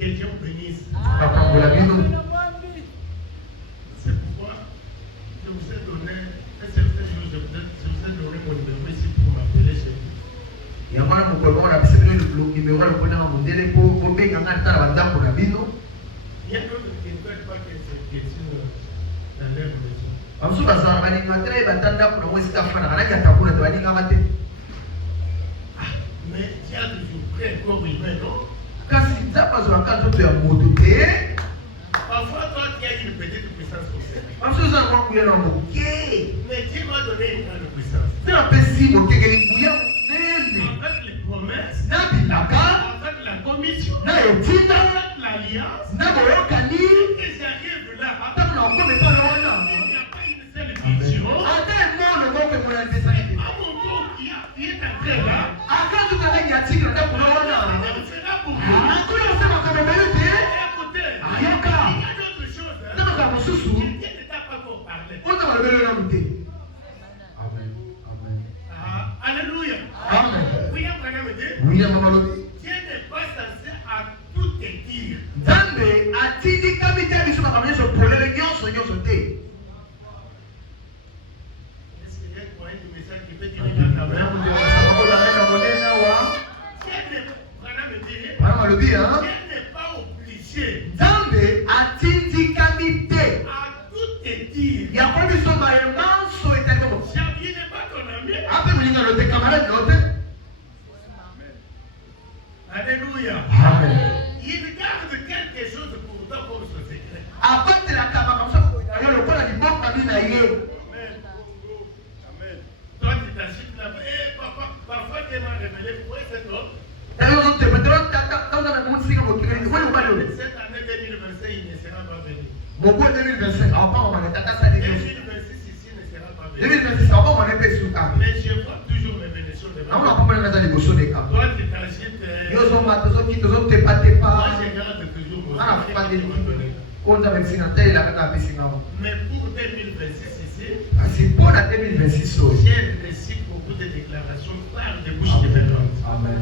Que Dieu vous bénisse. C'est pourquoi je vous ai donné, un certain jour, je vous ai donné mon numéro ici pour m'appeler chez vous. Il y a un numéro il y a d'autres qui ne veulent pas que cette question dans leur maison. Mais tu as toujours pris un corps humain, non? Parfois, toi, tu as une petite puissance comme ça. Mais Dieu m'a donné une grande puissance. Avec les promesses, avec la commission, avec l'alliance, et j'arrive là. Il n'y a pas une seule vision. À mon corps qui est entré là. Alléluia. Amen. Oui, Dieu n'est pas censé à tout te dire. Est-ce qu'il y a un message qui peut dire Dieu n'est pas obligé à tout te dire. Xavier n'est pas ton ami. Alléluia. Amen. Il garde quelque chose pour toi comme son secret. Amen. Toi, tu t'agites là. Papa, parfois tu m'as révélé pour cet homme. Cette année 2025, il ne sera pas venu. 2026 ici ne sera pas venu. Mais je vois toujours mes bénédictions devant moi. Toi, tu t'agites. Moi, je garde toujours mon mais pour 2026 ici, j'ai reçu beaucoup de déclarations par des bouches différentes. Amen.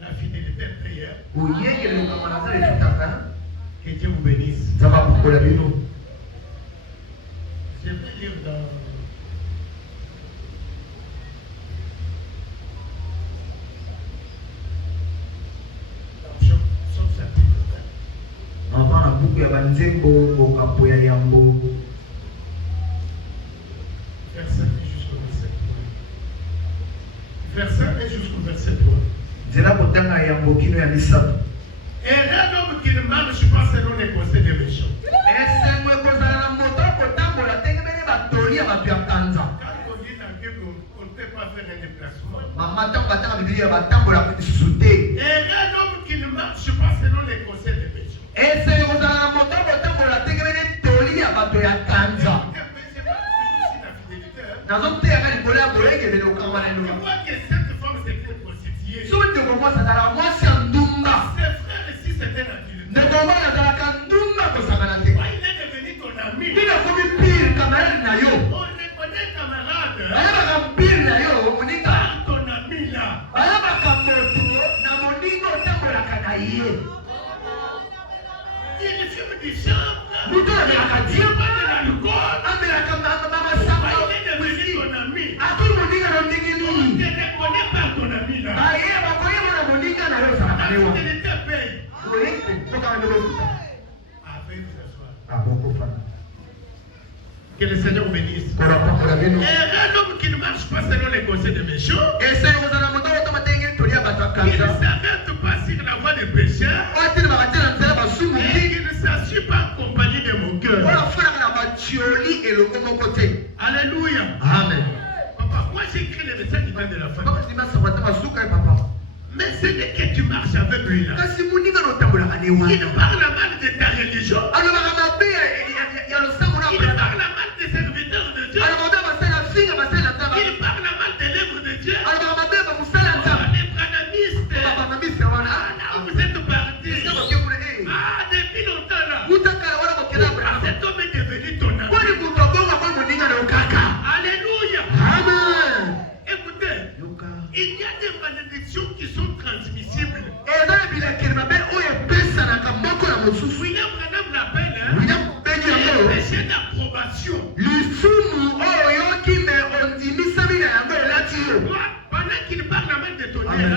La fidélité à prière. Que Dieu vous bénisse. Je vais lire dans Somme chapitre 20. Verset 1 jusqu'au verset 3. Et un homme qui ne marche pas selon les conseils des méchants. Quand on dit dans Bible, on ne peut pas faire un déplacement. Et un homme qui ne marche pas selon les conseils des méchants. Je vois que cette femme s'était prostituée. Ses frères ici c'était la ville. Il est devenu ton ami. On reconnaît camarade. Par ton ami là. Il fume du chambre. Il boit de l'alcool. Il est devenu ton ami. On te reconnaît par ton ami là. La fidélité paye. Que le Seigneur vous bénisse. Et un homme qui ne marche pas selon les conseils des méchants, qui ne s'arrête pas sur la voie des pécheurs, et qui ne s'assied pas en compagnie de mon cœur. Alléluia. Amen. Papa, moi j'écris les messages du temps de la famille. Mais ce n'est que tu marches avec lui là. Il parle mal de ta religion. Il parle mal des serviteurs de Dieu. Il parle mal des lèvres de Dieu. Les brananistes. Vous êtes partis. Depuis longtemps là. Cet homme est devenu ton ami. Alléluia. Amen. Écoutez, il y a des malédictions qui sont transmissibles. William Branham l'appelle péché d'approbation. Pendant qu'il parle la main de ton Dieu,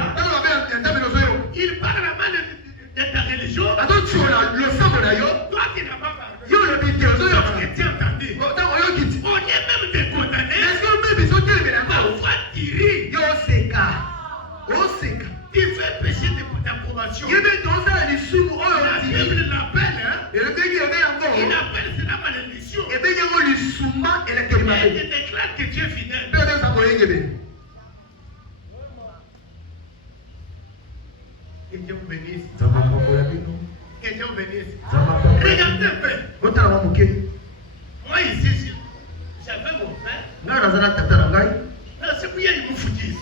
il parle la main de ta religion. Toi qui n'as pas parlé. Tu as entendu. On est même des condamnés. Parfois tirés. Tu fais péché d'approbation. La Bible l'appelle. Il appelle cela malédiction. Et il déclare que Dieu est fidèle. Que Dieu vous bénisse. Que Dieu vous bénisse. Regardez un peu. Moi ici, j'avais mon frère. Non, c'est pour y aller vous foutir.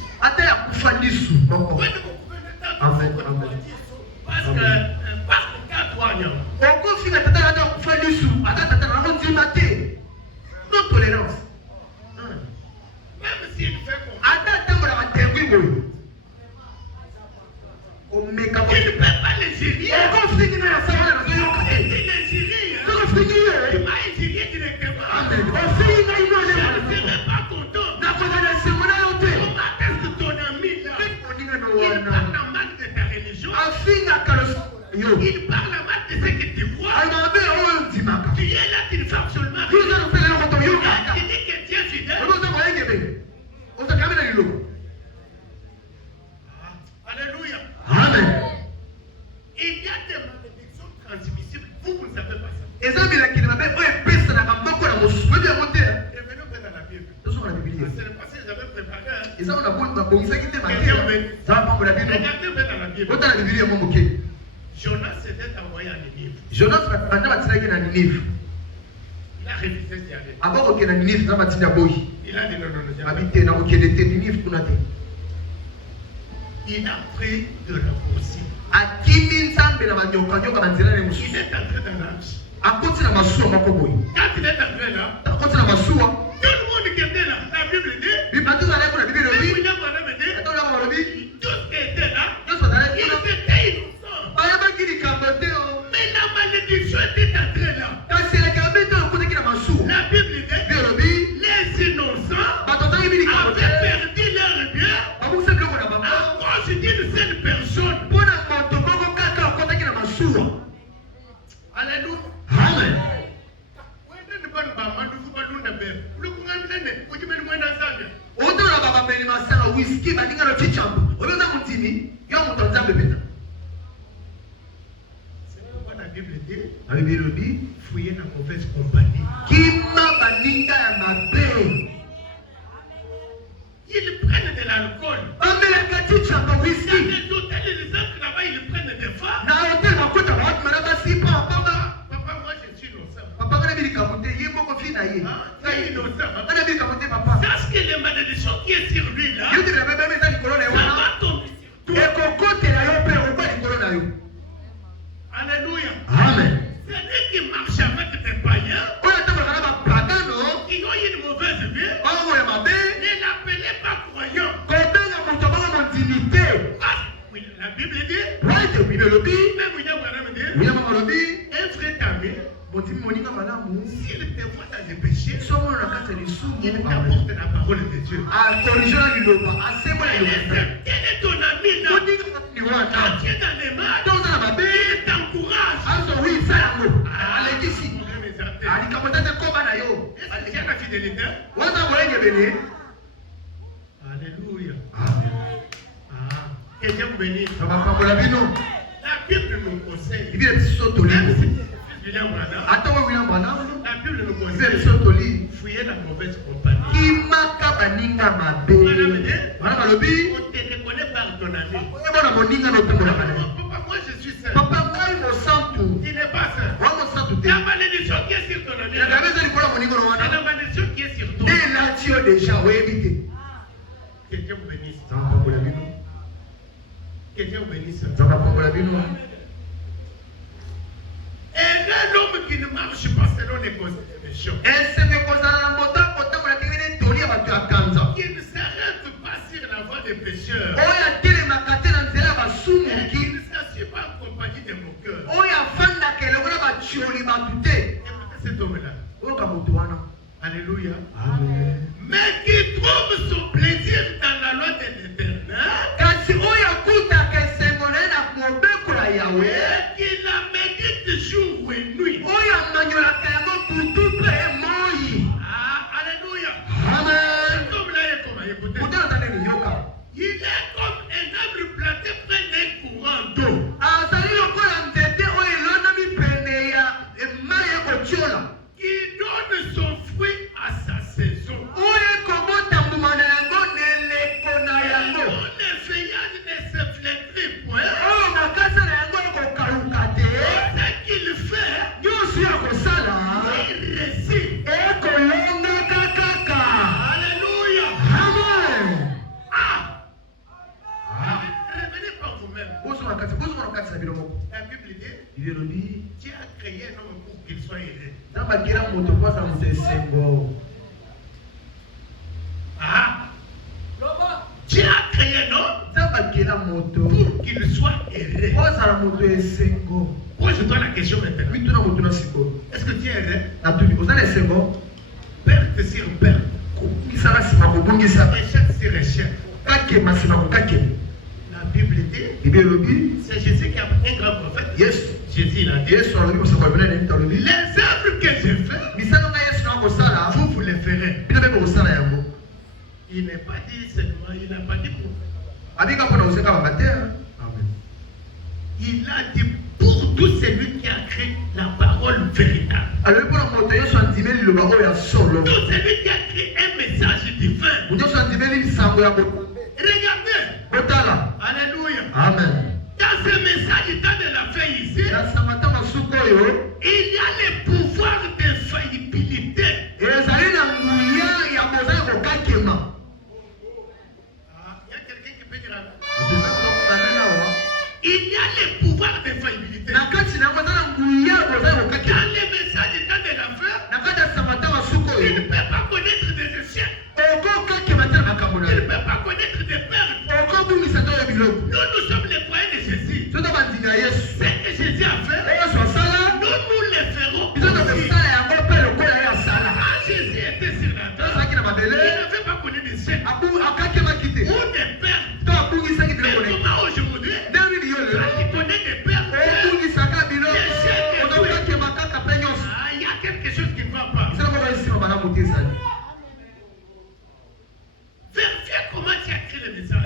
Parce que non tolérance. Même s'il fait quoi, il ne peut pas les gérer. Il les gérer. Il m'a géré directement. Je ne serai pas content. Comment est-ce que ton ami là, il parle mal de ta religion? Il parle mal de ce que tu vois. Tu es là, tu ne fais absolument rien. Tu dis que Dieu est fidèle. Alléluia. Amen. Il y a des malédictions transmissibles. Vous ne savez pas ça. Et venez dans la Bible. C'est le passé que j'avais préparé. Regardez bien dans la Bible. Jonas s'était envoyé à Ninive. Il a révisé ses années. Il a dit non, il a pris de la aussi. Il est entré dans l'arche. Quand il est entré là, tout le monde qui était là, la Bible dit, William Branham dit, tout ce qui était là, il était innocent. Mais la malédiction était entrée là. La Bible dit, les innocents avaient perdu leur bien à cause d'une seule personne. Alléluia. Amen. La Bible dit, fouiller la mauvaise compagnie. Ils prennent de l'alcool. Il y a des hôtels et des autres là-bas, ils prennent des femmes. Papa, moi je suis innocent. Sache que les malédictions qui est sur lui là, ça va tomber sur toi. Alléluia. Amen. Celui qui marche avec des païens, qui ont une mauvaise vie, ne l'appelez pas croyant. La Bible dit, même William Branham dit, un frère t'ami, s'il te voit dans les péchés, il t'apporte la parole de Dieu. Quel est ton ami là? Quand tu es dans les mal, il t'encourage. Est-ce qu'il y a la fidélité? Alléluia. Que Dieu vous bénisse. La Bible nous conseille. Même si c'est William Branham, la Bible nous conseille. Fouiller la mauvaise compagnie. Madame dit, on te reconnaît par ton ami. Papa, moi je suis saint. Tu n'es pas saint. La malédiction qui est sur ton ami, c'est la malédiction qui est sur toi. Que Dieu vous bénisse. Que Dieu vous bénisse. Et un homme qui ne marche pas selon les constitutions, qui ne s'arrête pas sur la voie des pécheurs, vous-même. La Bible dit, Dieu a créé un homme pour qu'il soit heureux. Ah! Dieu a créé un homme pour qu'il soit heureux. Pose-toi la question maintenant. Est-ce que tu es heureux? Perte sur perte. Échec sur échec. La Bible dit, c'est Jésus qui a un grand prophète. Jésus l'a dit. Les œuvres que j'ai faites, vous les ferez. Il n'est pas dit seulement, il n'a pas dit pour. Il a dit pour tout celui qui a créé la parole véritable. Tout celui qui a créé un message divin. Regardez. Alléluia. Amen. Dans ce message de la fin ici, il y a le pouvoir d'infaillibilité. Il y a quelqu'un qui peut dire amen. Il y a le pouvoir d'infaillibilité. Dans le message de la fin, il ne peut pas connaître des échecs. Il ne peut pas connaître des pertes. Nous sommes les croyants de Jésus. Ce que Jésus a fait, nous le ferons. Quand Jésus était sur la terre, il n'avait pas connu d'échecs ou des pertes. Mais comment aujourd'hui, quand il connaît des pertes, il y a quelque chose qui ne va pas. Vérifiez comment tu as créé le message.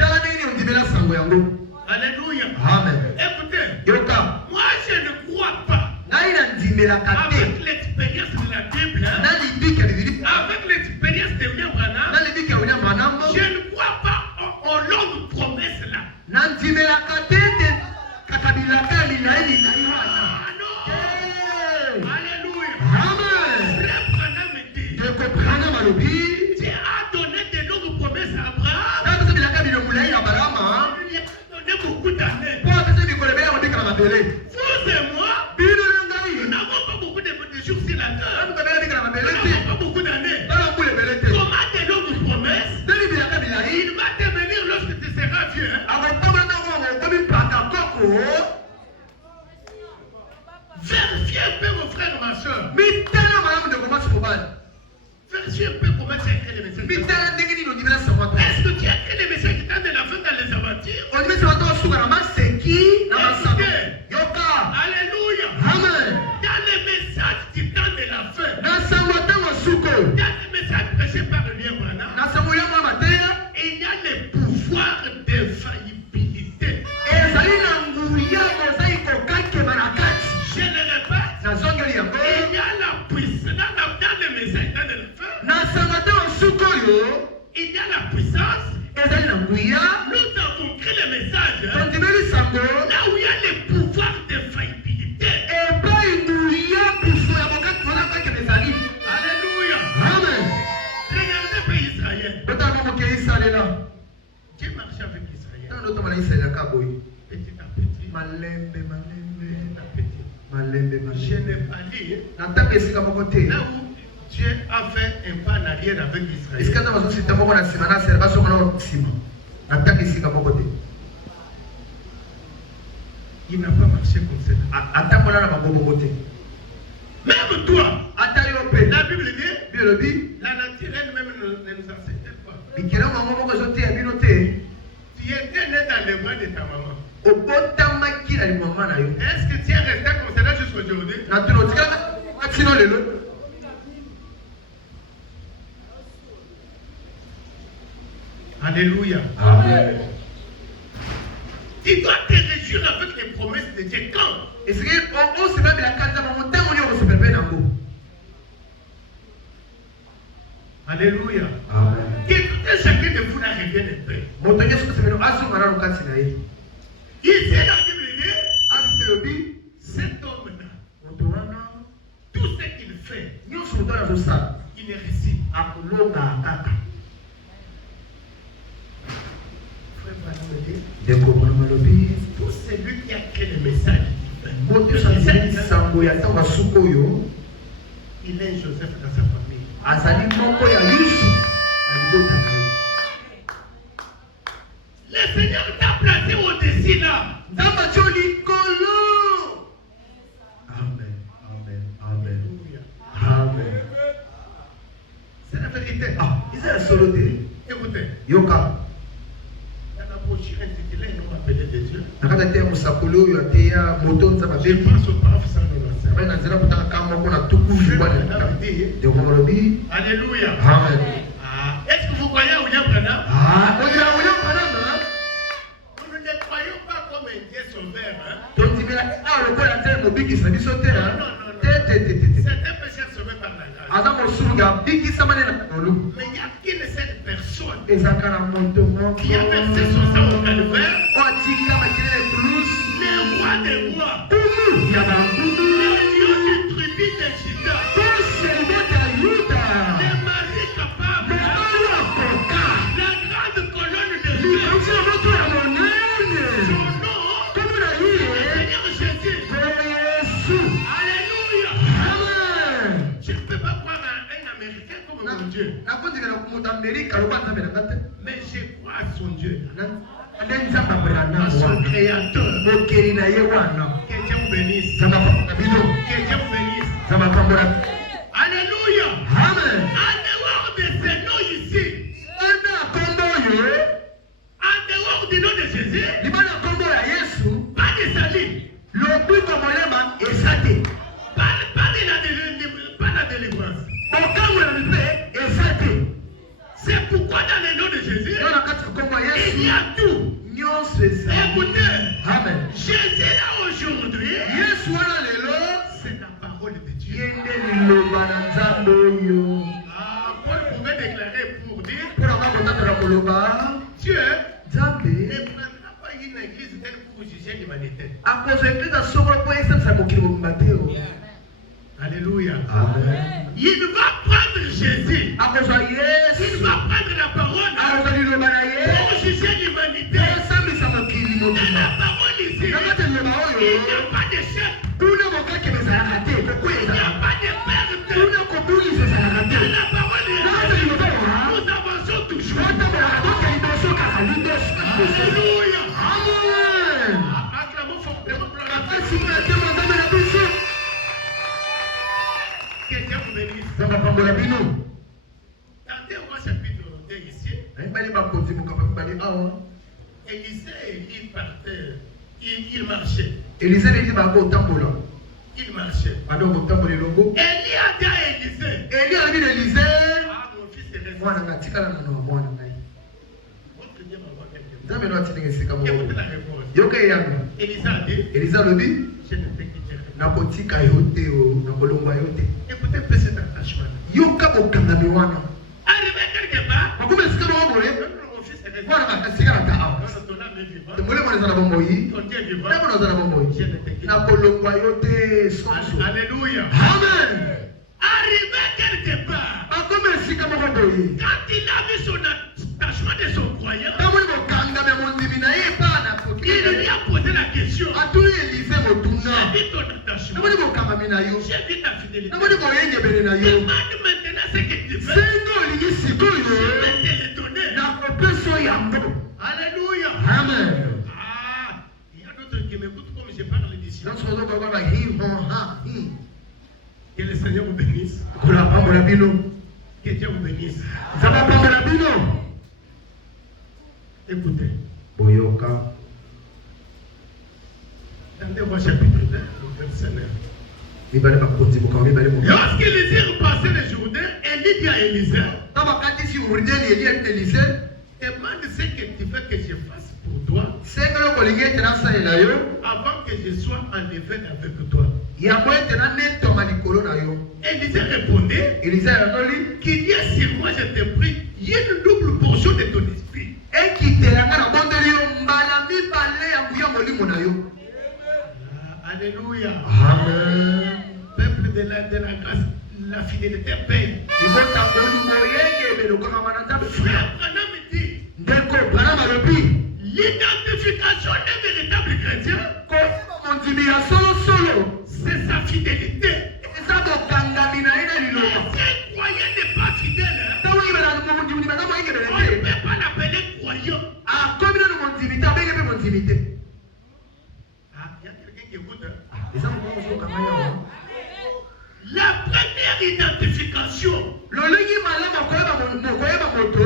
Alléluia. Amen. Écoutez, moi je ne crois pas. Avec l'expérience de la Bible, avec l'expérience de William Branham, je ne crois pas aux longues promesses là. Ah non. Alléluia. Frère Branham dit, Dieu a donné de longues promesses à Abraham. Il lui a donné beaucoup d'années. Vous et moi, nous n'avons pas beaucoup de jours sur la terre. Nous n'avons pas beaucoup d'années. Comment de longues promesses? Il va te venir lorsque tu seras vieux. Vérifiez un peu mon frère, ma soeur. Vérifiez un peu comment tu as créé les messages. Est-ce que tu as créé les messages qui t'ont de la fin dans les aventures? Alléluia. Dans les messages qui t'ont de la fin, dans les messages prêchés par le lien Branham, il y a le pouvoir d'infaillibilité. Je le répète, il y a la puissance dans les messages dans la fin. Il y a la puissance. Nous avons créé le message là où il y a le pouvoir d'infaillibilité. Alléluia. Regardez le pays Israël. Dieu marchait avec Israël. Petit à petit. Je n'ai pas dit là où Dieu a fait un pas en arrière avec Israël. Il n'a pas marché comme ça. Même toi, la Bible dit, la nature elle-même ne nous acceptait pas. Tu étais né dans les bras de ta maman. Est-ce que tu es resté comme cela jusqu'aujourd'hui? Alléluia. Amen. Tu dois te réjouir avec les promesses de Dieu. Quand? Alléluia. Amen. Que tout un chacun de vous n'a rien de paix. Ici, la Bible dit, cet homme-là, tout ce qu'il fait, il est réussi. Tout sango ya tanga sukoyo. Il est Joseph dans sa famille. Azali moko ya Yusuf. Le Seigneur t'a placé au-dessus là. Amen, amen, amen, amen. C'est la vérité. Ah, ils sont soloté. Écoutez. Yoka. Dans la brochure intitulée « Nous appelés des dieux ». Je pense au paragraphe 195. Alléluia. Amen. Est-ce que vous croyez à William Branham? Nous ne le croyons pas comme un Dieu sauveur. Non. C'est un péché sauvé par la grâce. Mais il n'y a qu'une seule personne qui a versé son sang au calvaire. Le roi des rois. Le lion du tribu de Juda. Le mari capable. La grande colonne de Dieu. Son nom, le Seigneur Jésus. Alléluia. Je ne peux pas croire à un Américain comme mon Dieu. Mais je crois à son Dieu. À son créateur. Que Dieu vous bénisse. Que Dieu vous bénisse. Alléluia. Amen. En dehors de ce nom ici, en dehors du nom de Jésus, pas de salut. Pas la délivrance. C'est pourquoi dans le nom de Jésus, il y a tout. Écoutez, Jésus là aujourd'hui, c'est la parole de Dieu. Paul pouvait déclarer pour dire, Dieu ne prendra pas une église telle pour juger l'humanité. Alléluia. Amen. Il va prendre Jésus. Il va prendre la parole pour juger l'humanité. Et la parole ici, il n'y a pas de chef. Il n'y a pas de perte. La parole est là. Nous avançons toujours. Alléluia. Acclamons fortement. Que Dieu vous bénisse. Tentez au chapitre 2 ici. Élisée, il partait. Il marchait. Il marchait. Élie a dit à Élisée. Ah, mon fils est resté. Votre Dieu m'envoie quelqu'un. Écoutez la réponse. Élisée a dit. Je ne te quitterai pas. Écoutez un peu cet attachement. Arrivé quelque part. Mon fils est resté. Ton âme est vivante. Ton Dieu est vivant. Je ne te quitte pas. Alléluia. Amen. Arrivé quelque part. Quand il a vu son attachement de son croyant, il lui a posé la question. J'ai vu ton attachement. J'ai vu ta fidélité. Demande maintenant ce que tu fais. Je vais te le donner. Alléluia. Amen. Ah, il y a d'autres qui m'écoutent comme je parle d'ici. Que le Seigneur vous bénisse. Que Dieu vous bénisse. Écoutez. Tendez-moi chapitre 2, verset 9. Lorsqu'Élisée repassait le Jourdain, Élie dit à Élisée, demande ce que tu veux que je fasse pour toi avant que je sois enlevé avec toi. Élisée répondait qu'il y a sur moi, je te prie, il y a une double portion de ton esprit. Alléluia. Amen. Peuple de la grâce, la fidélité paye. Frère Branham dit, l'identification d'un véritable chrétien, C'est sa fidélité. Et ça doit kangami na ina lilo. Si un croyant n'est pas fidèle, Ta wiki bana mo bana mo yenge on ne bele. peut pas l'appeler croyant. Ah, comme il a mon intimité, avec mon intimité. Ah, il y a quelqu'un qui écoute. Les gens vont quand même. La première identification Le lingi malama koyeba moto.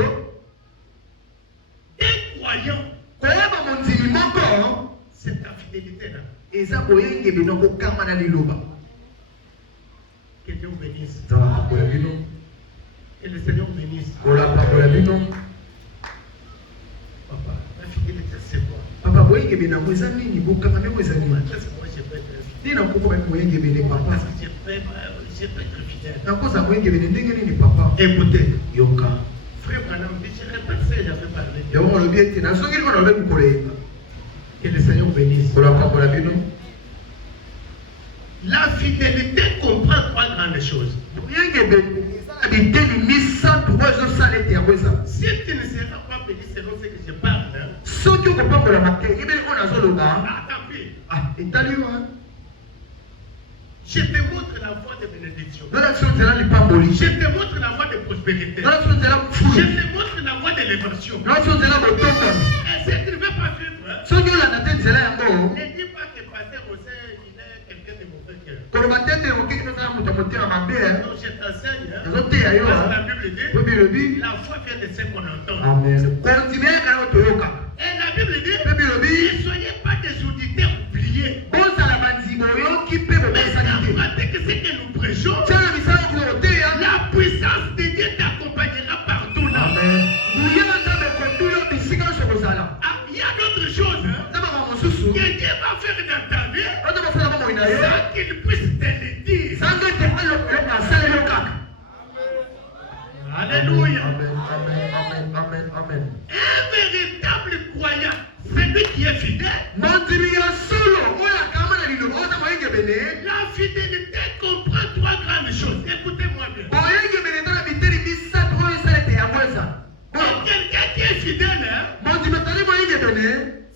des croyants, Koyeba mon intimité moko. c'est ta fidélité là. Et ça koyenge bino ko kama na liloba. Que Dieu vous bénisse. Ça va pour la bino. Que le Seigneur vous bénisse. Ola pa pour la bino. Papa, la fidélité c'est quoi? Papa koyenge bina ko eza nini ko kama me ko eza nini. Qu'est-ce que moi je peux être fidèle? Nina ko ko koyenge bina papa. Parce que je peux être fidèle. Na ko za koyenge bina ndenge nini papa. Écoutez, Yoka. frère Branham dit, je répète ce que j'avais parlé. Ya mo lobi eti na songi ko na lobi ko koyeba. Que le Seigneur vous bénisse. Ola pa pour la bino. La fidélité comprend trois grandes choses. Koyenge bina biteli misa tuwezo salete ya kweza. Si tu ne seras pas béni selon ce que je parle, hein, Soki okopambola makenge ebele oyo nazoloba. tant pis. Ah, etali yo. Je te montre la voie de bénédiction. Nana biso nzela lipamboli. Je te montre la voie de prospérité. Nana biso nzela Je fulu. te montre la voie de l'évasion. Nana biso nzela botoka. Et si tu ne veux pas vivre, hein, Soki olanda te nzela yango. ne dis pas que pasteur José, il est quelqu'un de mauvais cœur. Koloba te te okeki tozala moto ya motema mabe. Non, je t'enseigne. Hein, Ezoteya yo. parce que la Bible dit, Oyebi elobi. la foi vient de ce qu'on entend. Amen. Kontinue kaka oyo toyoka. Et la Bible dit, Oyebi elobi. ne soyez pas des auditeurs oubliés. Bozala bandimi oyoki mpe Mais bobosani la te. pratique, c'est que nous prêchons. Tiana misala okilo koteya. La puissance de Dieu t'accompagnera partout là. Amen. Buya nzambe kotuyo bisika nyonso kozala. Ah, il y a d'autres choses hein, Na makambo mosusu. que Dieu va faire dans ta vie Oyo basala bomoi na yo. sans qu'il puisse te le dire. Sango ete eloko asala yo kaka. Alléluia. Amen, amen, amen, amen, amen. Un véritable croyant, celui qui est fidèle. Mondimi ya solo oyo akama na liloba oyo moyenge bene. La fidélité comprend trois grandes choses. Écoutez-moi bien. Moyenge bene eza na biteli misato oyo esalete yango eza. Quelqu'un qui est fidèle, hein, Mondimi atali moyenge bene.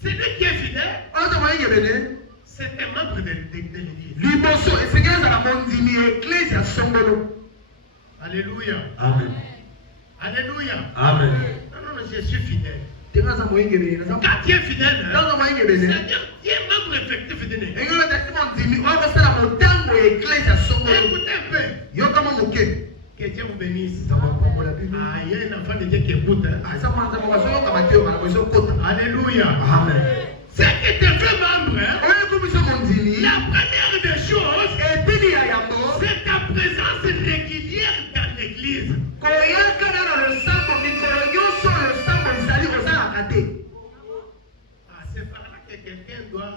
celui qui est fidèle, Oyo moyenge bene. c'est un membre de l'église. Liboso esengeli ezala mondimi ya eklise ya songolo. Alléluia. Amen. Alléluia. Amen. Non, je suis fidèle. Tenga za moyenge bene naza. Quand tu es fidèle, hein, Naza moyenge bene. c'est-à-dire tu es membre effectif de l'église. Engelo tati mondimi oyo kosala motango ya eklise ya songolo. Écoutez un peu. Yoka mo moke. Que Dieu vous bénisse. Nzambe apambola bino. Ah, il y a un enfant de Dieu qui écoute. Hein. Asa mwana nzambe bazoyoka mateyoka na bozokota. Alléluia. Amen. C'est que tu es membre. Hein. Oyo ekomiso mondimi. La première des choses, Etini ya yango. c'est ta présence régulière dans l'église. Koyaka na losambo mikolo nyonso losambo ezali kozalaka te. Ah, c'est par là que quelqu'un doit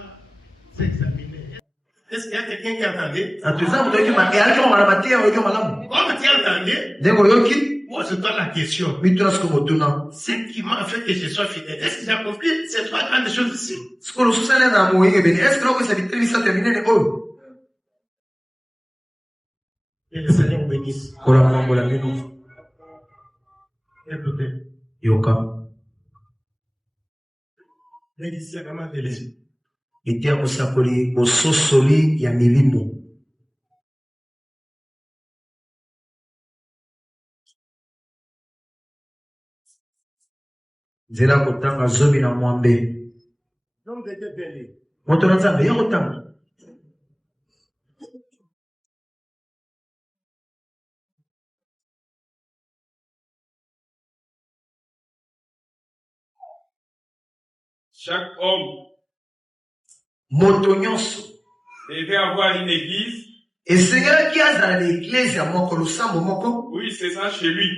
s'examiner. Est-ce qu'il y a quelqu'un qui a entendu? Atuza moto yoki makeyalaki mamalama te oyoki malamu. Comme tu as entendu, Ndenge oyoki pose-toi la question. mituna siko motuna. Ce qui m'a fait que je sois fidèle, est-ce que j'ai accompli ces trois grandes choses ici? Siko losusana na moyenge bene. Est-ce que nakoyesa biteli misato ya minene oyo? Que le Seigneur vous bénisse. Kola mambola bino. Écoutez. Yoka. L'édition vraiment de l'esprit. Ete ya kosakoli bososoli ya milimo. Nzela kotanga zomi na mwambe. Donc, de Dieu béni. Moto na nzambe ya kotanga. Chaque homme Moto nyonso devait avoir une église esengelaki azala na eklese ya moko losambo moko où il se sent chez lui.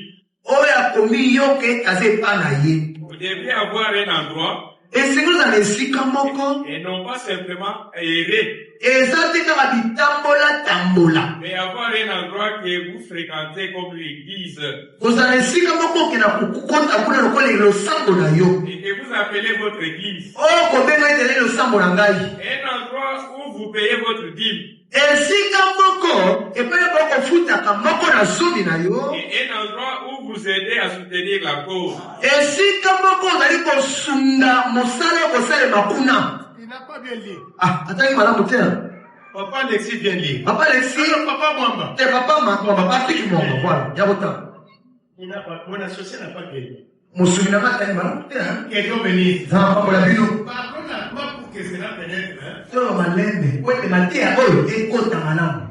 oyo akomi yoke aza epa na ye. Vous devez avoir un endroit Esengeli ozala na esika moko et non pas simplement errer, eza te kaka bitambola mais avoir un endroit que vous fréquentez comme l'église kozala na esika moko okenda kokota kuna lokola losambo na yo et que vous appelez votre église. oyo kobenga etele losambo na ngai. Un endroit où vous payez votre dîme esika moko epai bakofutaka moko na zomi na yo. et un endroit où vous aidez à soutenir la cause. Esika moko ozali kosunga mosala kosalema kuna. Il n'a pas bien lu. Atangi malamu te. Papa Alexis vient lire. Papa Alexis. Papa Mwamba. Et papa Mwamba. Patrick Mwamba. Voilà. Il y a autant. Mon associé n'a pas gagné. Mon souvenir n'a pas gagné. Que Dieu bénisse. Par contre, pour que cela pénètre.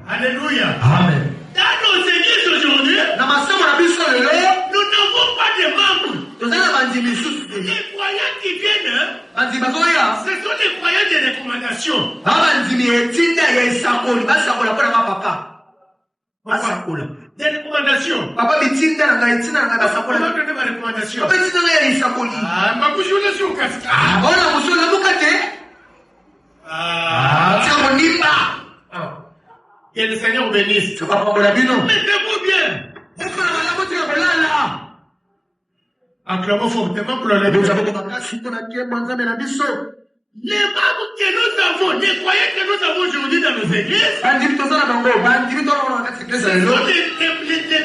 Alléluia. Amen. Dans nos églises aujourd'hui, nous n'avons pas de membres. Les croyants qui viennent, ce sont des croyants de recommandation. Des recommandations. Papa, donner ma recommandation. Ma bouche, je suis au casque. Que le Seigneur bénisse. Mettez-vous bien. Acclamons fortement pour la Nous Bible. avons Les membres que nous avons, les croyants que nous avons aujourd'hui dans nos églises, ce sont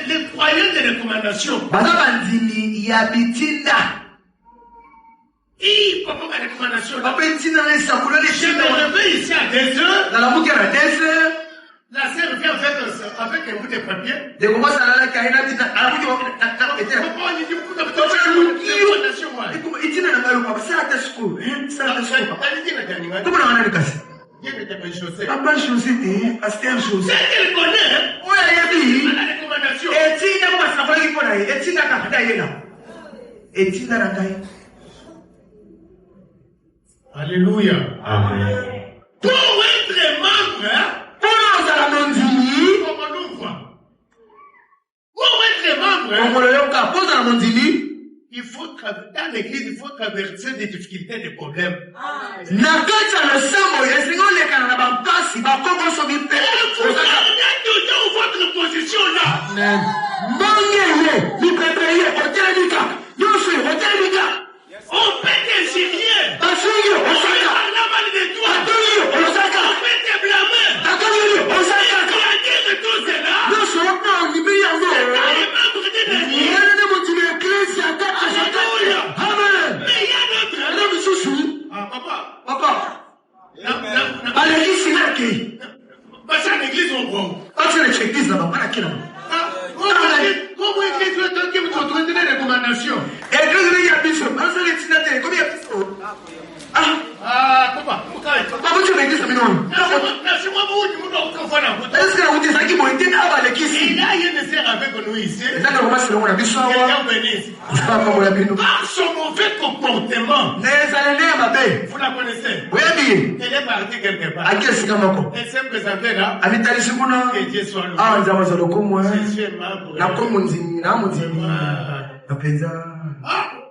les croyants de recommandation. Et papa, ma recommandation, je me réveille ici à 2 heures. La sœur vient avec un bout de papier. Papa, on dit que vous avez Alléluia. Amen. Pour être membre, il faut dans l'église, il faut traverser des difficultés, des problèmes. Il faut votre position là. On peut t'insigner. On peut parler de toi. On peut te blâmer. On peut dire de tout cela. Papa. Passer à l'église, on voit. Comment l'église doit Comment vous trouvez des recommandations? Son mauvais comportement, vous la connaissez? Elle est partie quelque part. Elle s'est présentée là. Que Dieu soit loué. Je suis membre.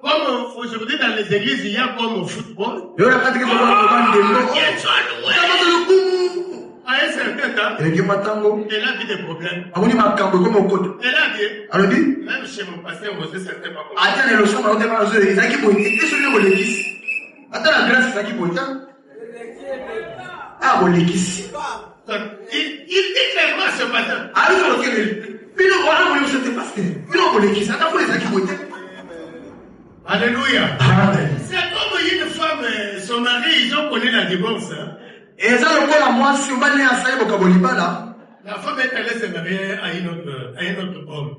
Comme aujourd'hui dans les églises, il y a comme au football. Il y a à un certain temps, elle a vu des problèmes. Elle a dit, même chez mon pasteur, on sait certainement pas. Il dit clairement ce matin. Alléluia. C'est comme une femme, son mari, ils ont connu la divorce. La femme est allée se marier à un autre homme.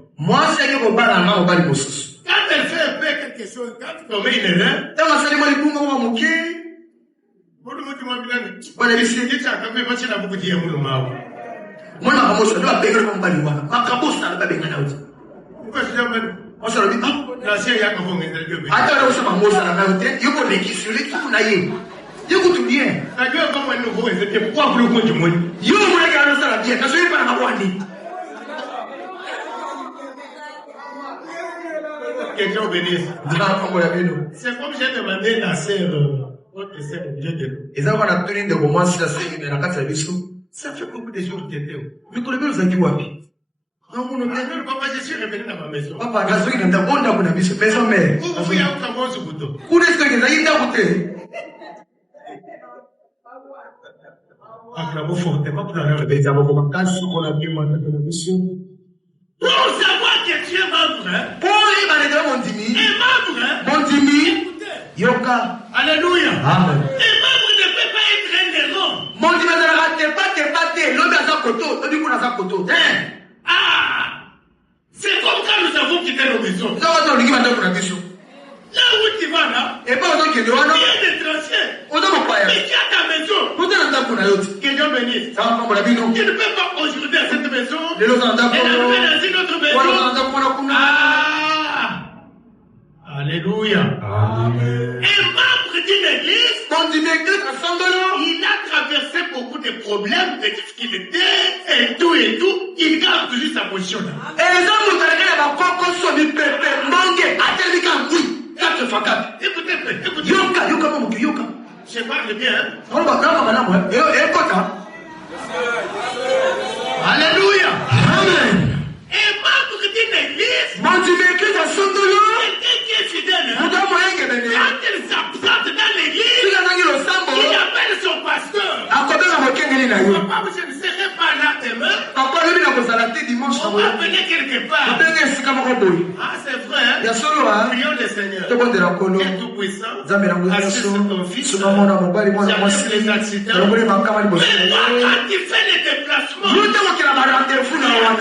Quand elle fait un peu quelque chose, quand elle commet une erreur, que Dieu bénisse. C'est comme j'ai demandé la sœur, votre sœur, Dieu de ça fait beaucoup de jours que tu étais où? Papa, je suis revenu dans ma maison. Papa, je suis revenu dans ma maison. Vous y avez un bon souboudou. Acclamons fortement pour la réveiller. Pour savoir que tu es membre, et membre, Yoka. Alléluia. Amen. Et membre ne peut pas être un erreur. koto. C'est comme quand nous avons quitté nos maisons. Ça va dans l'équipe de la mission. Là où tu vas là, Et pas autant que de là. il y a des transferts. On doit pas Mais tu as ta maison. Pourtant on a pour la autre. Que Dieu bénisse. Ça va prendre la vie non. Tu ne peux pas aujourd'hui à cette maison. Les autres en Et la dans une autre maison. Alléluia. Amen. Un membre d'une église, il a traversé beaucoup de problèmes, de difficultés et tout. Il garde toujours sa position là. Écoutez. Je parle bien. Alléluia. Amen. Un membre d'une église, quelqu'un qui est fidèle, quand il s'absente dans l'église, il appelle son pasteur. Papa, je ne serai pas là demain. On va venir quelque part. Ah, c'est vrai. Hein? Prions le Seigneur. Qui est tout puissant. Assiste ton fils. J'arrive les accidents. Mais toi, quand tu fais les déplacements,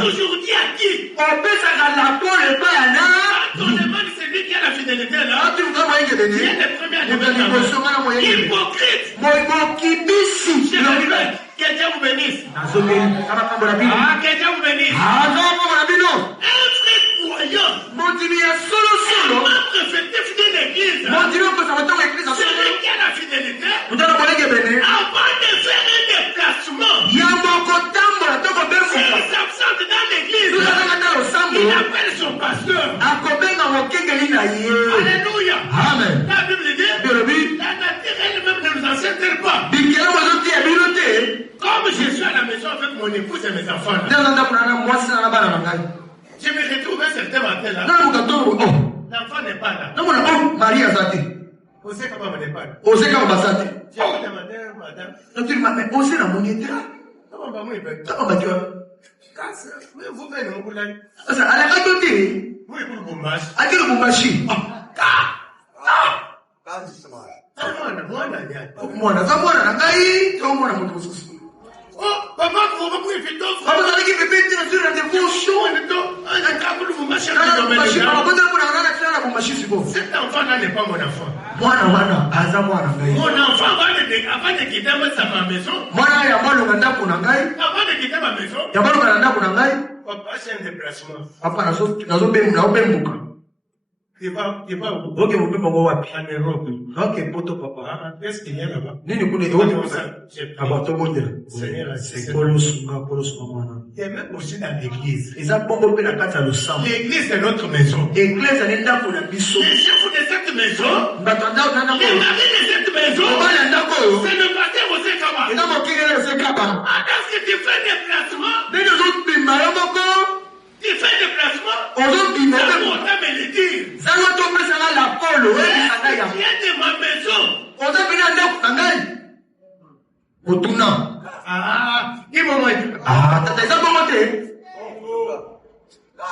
aujourd'hui à qui? Quand on demande celui qui a la fidélité là, il y a des premières hypocrite. Je répète, que Dieu vous bénisse. Que Dieu vous bénisse. Un vrai croyant, un membre effectif de l'église, celui qui a la fidélité, avant de faire un déplacement, s'il s'absente dans l'église, il appelle son pasteur. Alléluia. Amen. La Bible dit, la nature elle-même ne nous enseigne pas. Comme je suis à la maison avec mon épouse et mes enfants, là, je me retrouve un certain matin là. L'enfant n'est pas là. On sait comment on n'est pas là. J'ai demandé madame. Comment maman il peut? Oui, vous venez au boulot. Oui, pour le Bumbashi. Oh, papa, vous va pouvoir faire d'autres. Cet enfant-là n'est pas mon enfant. Mon enfant, avant de quitter ma maison, papa, c'est un déplacement. Il va où? En Europe. Qu'est-ce qu'il y a là-bas? Il y a même aussi dans l'église. L'église est notre maison. Les chefs de cette maison, les maris de cette maison, c'est le pasteur Osé Kaba. Alors que tu fais des placements, tu fais des placements, ça va me le dire. Viens de ma maison.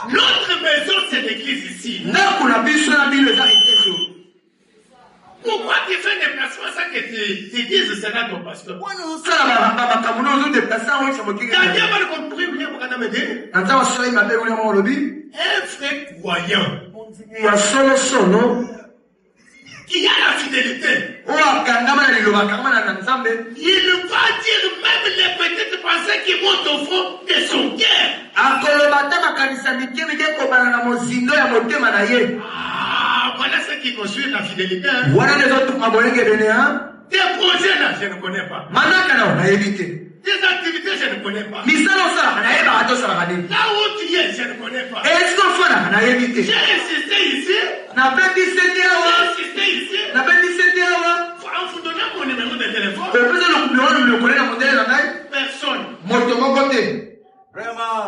Notre maison, c'est l'église ici. Pourquoi tu fais des placements ça que tu dises c'est là ton pasteur? Dieu va compris bien pour qu'on me dise. Un frère croyant qui a la fidélité. Il va dire même les petites pensées qui montent au fond de son cœur. Voilà ce qui construit la fidélité. Tes projets là, je ne connais pas. Tes activités, je ne connais pas. Là où tu es, je ne connais pas. J'ai insisté ici. J'ai insisté ici. En vous donnant mon numéro de téléphone. Personne. Vraiment.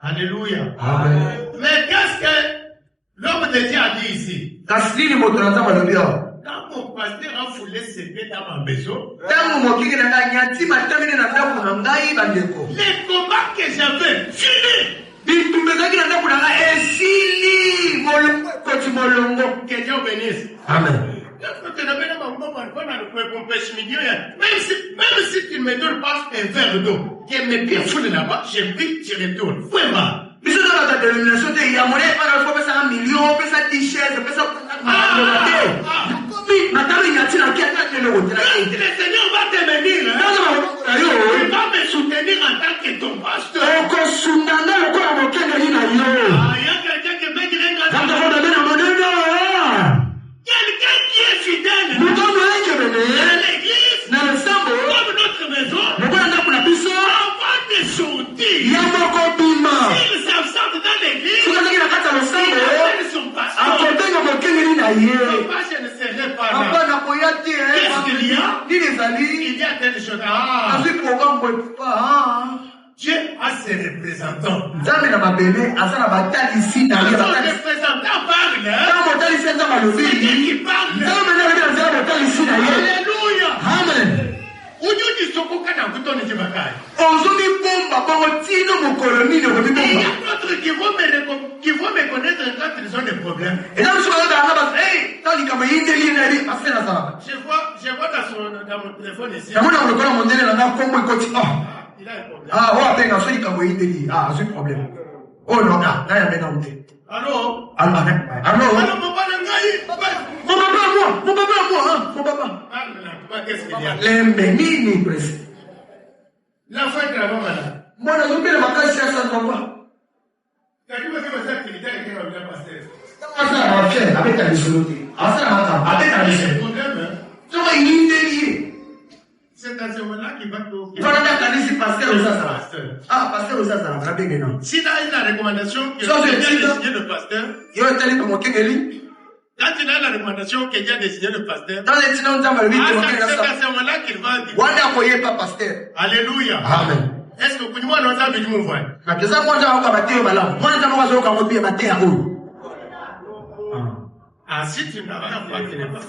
Alléluia. Amen. Mais qu'est-ce que l'homme de Dieu a dit ici? Quand mon pasteur a foulé ses pieds dans ma maison, les combats que j'avais, fini. Que Dieu bénisse. Amen. Même si tu ne me donnes pas un verre d'eau, je me pieds fous là-bas, je prie, je retourne. Vraiment. Mais c'est dans la dénomination, il y a moyen de faire un million, on peut faire 10 chaises, on peut faire le Seigneur va te bénir. Il va me soutenir en tant que ton pasteur. Il y a quelqu'un qui veut dire quelqu'un qui est fidèle à l'église, comme notre maison, avant de sortir, s'il s'absente dans l'église, il appelle son pasteur. Papa, je ne serai pas là. Qu'est-ce qu'il y a? Il y a telle chose. Dieu a ses représentants. Quand son représentant parle, c'est Dieu qui parle. Alléluia. Amen. Il y a d'autres qui vont me connaître quand ils ont des problèmes. Je vois dans mon téléphone ici. Il a un problème. Oh non, allô? Mon papa. Qu'est-ce qu'il y a? L'enfant est vraiment malade. C'est dans ce moment-là qu'il va trouver. S'il a une recommandation que Dieu a désigné le pasteur, quand il a la recommandation que Dieu a désigné le pasteur, c'est dans ce moment-là qu'il va dire. Alléluia. Amen. Est-ce que vous nous avez dit mon voix? Ah, si tu n'as pas, tu n'es pas.